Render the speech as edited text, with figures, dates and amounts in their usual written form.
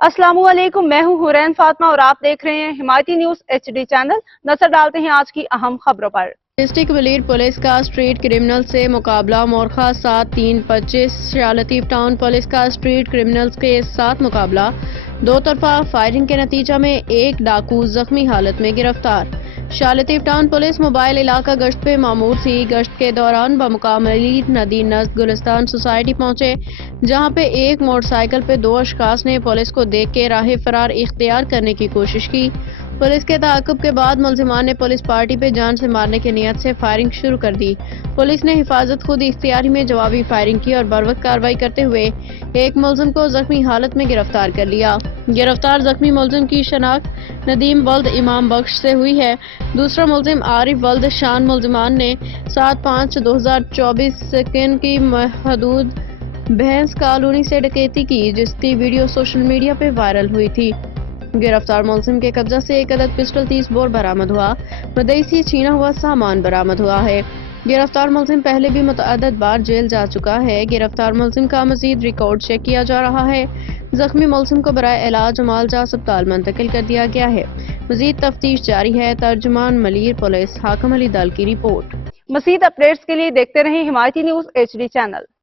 अस्सलाम वालेकुम, मैं हूं हुरैन फातिमा और आप देख रहे हैं हिमायती न्यूज HD चैनल। नजर डालते हैं आज की अहम खबरों पर। डिस्ट्रिक्ट वलीर पुलिस का स्ट्रीट क्रिमिनल से मुकाबला। मोरखा 7-3-25। शाह-लतीफ टाउन पुलिस का स्ट्रीट क्रिमिनल्स के साथ मुकाबला। दो तरफा फायरिंग के नतीजा में एक डाकू जख्मी हालत में गिरफ्तार। शाह-लतीफ टाउन पुलिस मोबाइल इलाका गश्त पे मामूर थी। गश्त के दौरान बमुकाम अली नदी नज़द गुलिस्तान सोसाइटी पहुंचे, जहां पे एक मोटरसाइकिल पे दो अशखास ने पुलिस को देख के राह फरार इख्तियार करने की कोशिश की। पुलिस के ताक़ुब के बाद मुलजिमान ने पुलिस पार्टी पे जान से मारने की नियत से फायरिंग शुरू कर दी। पुलिस ने हिफाजत खुद इख्तियारी में जवाबी फायरिंग की और बरवक्त कार्रवाई करते हुए एक मुलजिम को जख्मी हालत में गिरफ्तार कर लिया। गिरफ्तार जख्मी मुलजिम की शनाख्त नदीम वल्द इमाम बख्श से हुई है। दूसरा मुलजिम आरिफ वल्द शान। मुलजिमान ने 7/5/2024 सेकंड की हदूद भैंस कॉलोनी से डकैती की, जिसकी वीडियो सोशल मीडिया पे वायरल हुई थी। गिरफ्तार मुलजिम के कब्जा से एक अदद पिस्टल 30 बोर बरामद हुआ। मुद्दई से छीना हुआ सामान बरामद हुआ है। गिरफ्तार मुलजिम पहले भी मुतअद्दिद बार जेल जा चुका है। गिरफ्तार मुलजिम का मजीद रिकॉर्ड चेक किया जा रहा है। जख्मी मुलजिम को बराए इलाज मालजा अस्पताल मुंतकिल कर दिया गया है। मजीद तफ्तीश जारी है। तर्जुमान मलीर पुलिस हाकिम अली दल की रिपोर्ट। मजीद अपडेट्स के लिए देखते रहें हिमायती न्यूज HD चैनल।